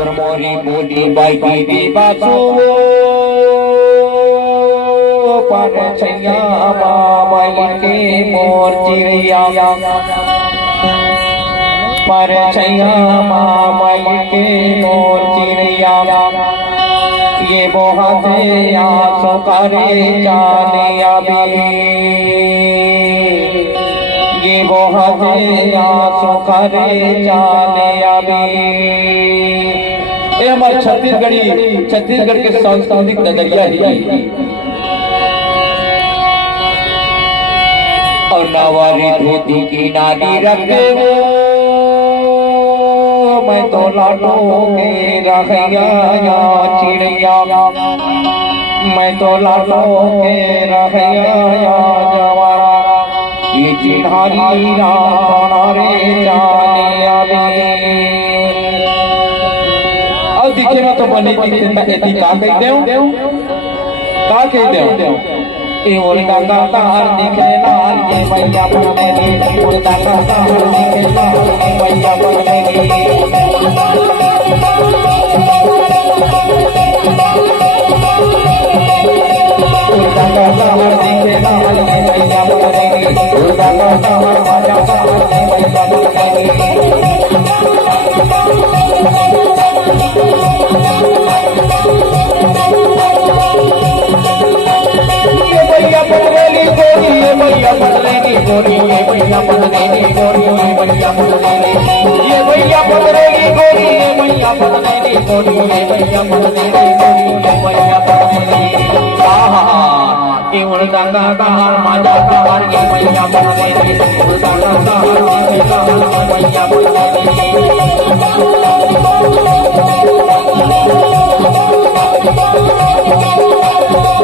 तोर मोरी बोली by the बासो पर छैया मामा के मोर चिड़िया पर छैया मामा के मोर चिड़िया ये बहुत आंसू करे जाने अभी ये बहुत आंसू करे जाने अभी। ये हमारे छत्तीसगढ़ के सांस्कृतिक नजरिया है। और नवारी धोती की नानी रखे वो मैं तो लाडो के रखिया चिड़िया मैं तो लाडो के रखिया जवाना ये चिन्हारी राम रे जाने अभी। और दिखे ना तो बने दिखे मैं ऐसी का कहते हूँ का कहते हूँ ये उल्टा तार दिखे लाल ये मैया पढ़ने दी उल्टा तार दिखे लाल ये मैया पढ़ने दी उल्टा तार दिखे लाल ये मैया पढ़ने दी उल्टा तार राजा ये मैया पढ़ने भैया पकड़ेगी गोरी ये भैया पकड़ेगी गोरी ये भैया पकड़ेगी ये भैया पकड़ेगी गोरी ये भैया पकड़ेगी गोरी ये भैया पकड़ेगी गोरी ये भैया पकड़ेगी आहा ये उल्टा तार माजा तार ये भैया पकड़ेगी उल्टा तार ये भैया पकड़ेगी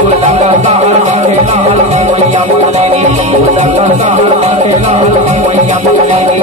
उल्टा तार दिखे लाल ये मैया पकड़ेगी उल्टा तार दिखे लाल ये मैया पकड़ेगी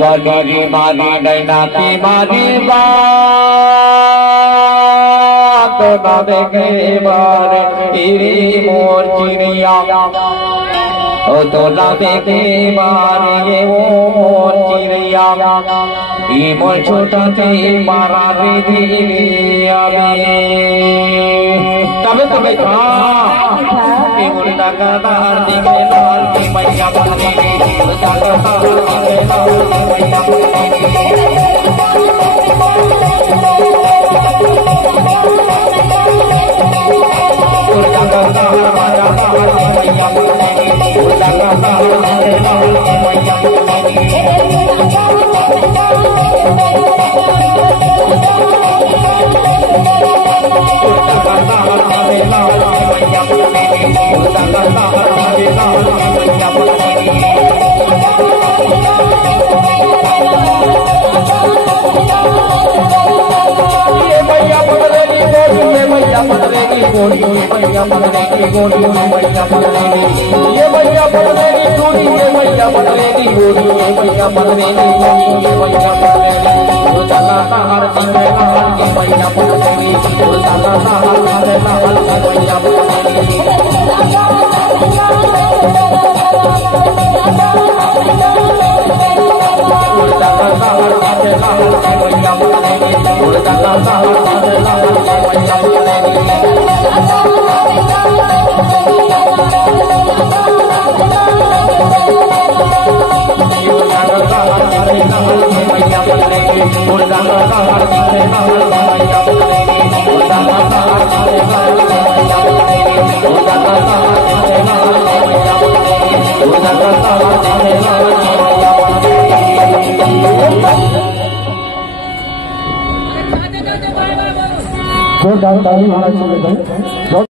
पनीरी मारी नैना की मारी बात ना देखे बार तेरी मोर चिड़िया ओ तो ना देखे बार ये वो मोर चिड़िया ये मोर छोटा से मारा रे दिया तबे तबे ये उल्टा तार दिखे लाल की मैया पकड़ेगी उल्टा तार दिखे लाल की मैया पकड़ेगी उल्टा तार राजा तार की मैया पकड़ेगी उल्टा तार दिखे लाल की मैया पकड़ेगी गोरी ये भैया पकड़ेगी गोरी ये भैया पकड़ेगी ये भैया पकड़ेगी गोरी ये भैया पकड़ेगी गोरी ये भैया पकड़ेगी गोरी ये भैया पकड़ेगी उल्टा तार दिखे लाल ये भैया पकड़ेगी उल्टा तार दिखे लाल ये भैया पकड़ेगी उल्टा तार दिखे लाल ये भैया पकड़ेगी उल्टा तार दिखे लाल ये भैया पकड़ेगी उल्टा तार दिखे लाल ये भैया पकड़ेगी उल्टा तार दिखे लाल ताली महाराज